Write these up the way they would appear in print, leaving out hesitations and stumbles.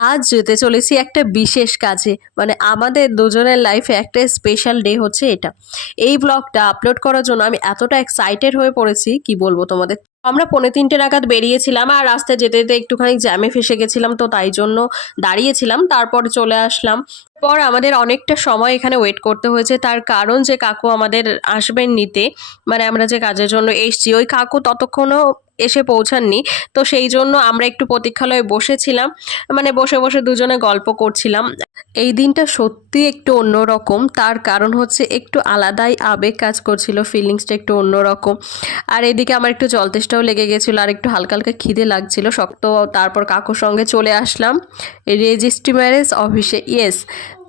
আজ যেতে চলেছি একটা বিশেষ কাজে, মানে আমাদের দুজনের লাইফে একটা স্পেশাল ডে হচ্ছে এটা। এই ব্লগটা আপলোড করার জন্য আমি এতটা এক্সাইটেড হয়ে পড়েছি, কি বলবো তোমাদের। আমরা 2:45 নাগাদ বেরিয়েছিলাম, আর রাস্তায় যেতে যেতে একটুখানি জ্যামে ফেসে গেছিলাম, তো তাই জন্য দাঁড়িয়েছিলাম, তারপর চলে আসলাম। পর আমাদের অনেকটা সময় এখানে ওয়েট করতে হয়েছে, তার কারণ যে কাকু আমাদের আসবেন নিতে, মানে আমরা যে কাজের জন্য এসছি ওই কাকু ততক্ষণও এসে পৌঁছাননি। তো সেই জন্য আমরা একটু প্রতীক্ষালয়ে বসেছিলাম, মানে বসে বসে দুজনে গল্প করছিলাম। এই দিনটা সত্যি একটু অন্যরকম, তার কারণ হচ্ছে একটু আলাদাই আবেগ কাজ করছিল, ফিলিংসটা একটু অন্যরকম। আর এদিকে আমার একটু জলতেষ্টাও লেগে গেছিলো, আর একটু হালকা হালকা খিদে লাগছিল শক্ত। তারপর কাকুর সঙ্গে চলে আসলাম রেজিস্ট্রি ম্যারেজ অফিসে। ইয়েস,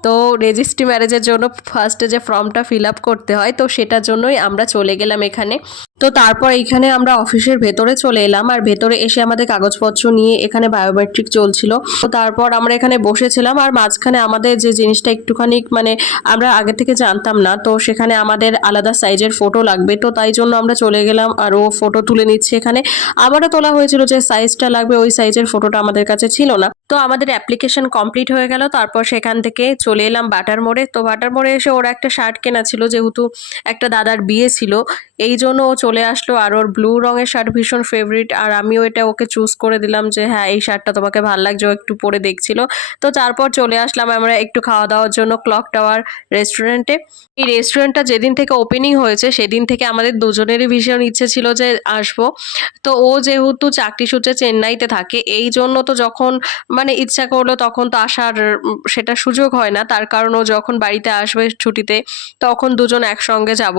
তো রেজিস্ট্রি ম্যারেজের জন্য ফার্স্টে যে ফর্মটা ফিল আপ করতে হয়, তো সেটার জন্যই আমরা চলে গেলাম এখানে। তো তারপর এইখানে আমরা অফিসের ভেতরে চলে এলাম, আর ভেতরে এসে আমাদের কাগজপত্র নিয়ে এখানে বায়োমেট্রিক চলছিল। তো তারপর আমরা এখানে বসেছিলাম, আর মাঝখানে আমাদের যে জিনিসটা একটুখানি মানে আমরা আগে থেকে জানতাম না, তো সেখানে আমাদের আলাদা সাইজের ফটো লাগবে, তো তাই জন্য আমরা চলে গেলাম আর ও ফটো তুলে নিচ্ছে এখানে। আমারও তোলা হয়েছিল, যে সাইজটা লাগবে ওই সাইজের ফটোটা আমাদের কাছে ছিল না। তো আমাদের অ্যাপ্লিকেশন কমপ্লিট হয়ে গেল, তারপর সেখান থেকে চলে এলাম বাটার মোড়ে। তো বাটার মোড়ে এসে ওরা একটা শার্ট কেনা ছিল, যেহেতু একটা দাদার বিয়ে ছিল, এই জন্য ও চলে আসলো। আর ওর ব্লু রঙের শার্ট ভীষণ ফেভারিট, আর আমিও এটা ওকে চুজ করে দিলাম যে হ্যাঁ এই শার্টটা তোমাকে ভালো লাগছে, ও একটু পরে দেখছিল। তো তারপর চলে আসলাম আমরা একটু খাওয়া দাওয়ার জন্য ক্লক টাওয়ার রেস্টুরেন্টে। এই রেস্টুরেন্টটা যেদিন থেকে ওপেনিং হয়েছে সেদিন থেকে আমাদের দুজনেরই ভীষণ ইচ্ছে ছিল যে আসবো। তো ও যেহেতু চাকরি সূত্রে চেন্নাইতে থাকে, এই জন্য তো যখন মানে ইচ্ছা করলো তখন তো আসার সেটা সুযোগ হয় না, তার কারণ ও যখন বাড়িতে আসবে ছুটিতে তখন দুজন একসঙ্গে যাব।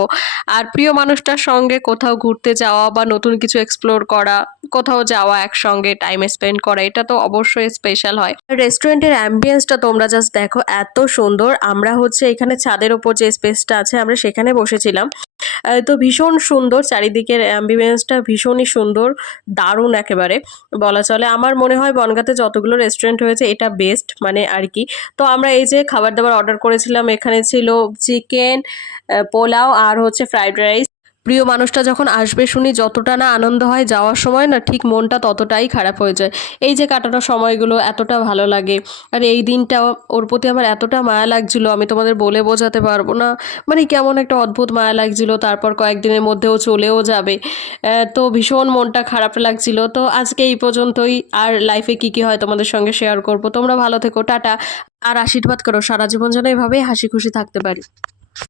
আর প্রিয় মানুষটার সঙ্গে কোথাও ঘুরতে যাওয়া বা নতুন কিছু এক্সপ্লোর করা, কোথাও যাওয়া একসঙ্গে টাইম স্পেন্ড করা, এটা তো অবশ্যই স্পেশাল হয়। রেস্টুরেন্টের অ্যাম্বিয়েন্সটা তোমরা জাস্ট দেখো, এত সুন্দর। আমরা হচ্ছে এখানে ছাদের ওপর যে স্পেসটা আছে আমরা সেখানে বসেছিলাম। তো ভীষণ সুন্দর, চারিদিকের অ্যাম্বিয়েন্সটা ভীষণই সুন্দর, দারুণ একেবারে বলা চলে। আমার মনে হয় বনগাঁতে যতগুলো রেস্টুরেন্ট হয়েছে এটা বেস্ট মানে আর কি। তো আমরা এই যে খাবার দাবার অর্ডার করেছিলাম, এখানে ছিল চিকেন, পোলাও আর হচ্ছে ফ্রাইড রাইস। প্রিয় মানুষটা যখন আসবে শুনি যতটা না আনন্দ হয়, যাওয়ার সময় না ঠিক মনটা ততটাই খারাপ হয়ে যায়। এই যে কাটানো সময়গুলো এতটা ভালো লাগে, আর এই দিনটা ওর প্রতি আমার এতটা মায়া লাগছিল, আমি তোমাদের বলে বোঝাতে পারবো না। মানে কেমন একটা অদ্ভুত মায়া লাগছিল। তারপর কয়েকদিনের মধ্যেও চলেও যাবে, তো ভীষণ মনটা খারাপ লাগছিল। তো আজকে এই পর্যন্তই, আর লাইফে কি কি হয় তোমাদের সঙ্গে শেয়ার করব। তোমরা ভালো থেকো, টাটা। আর আশীর্বাদ করো সারা জীবন যেন এভাবেই হাসি খুশি থাকতে পারি।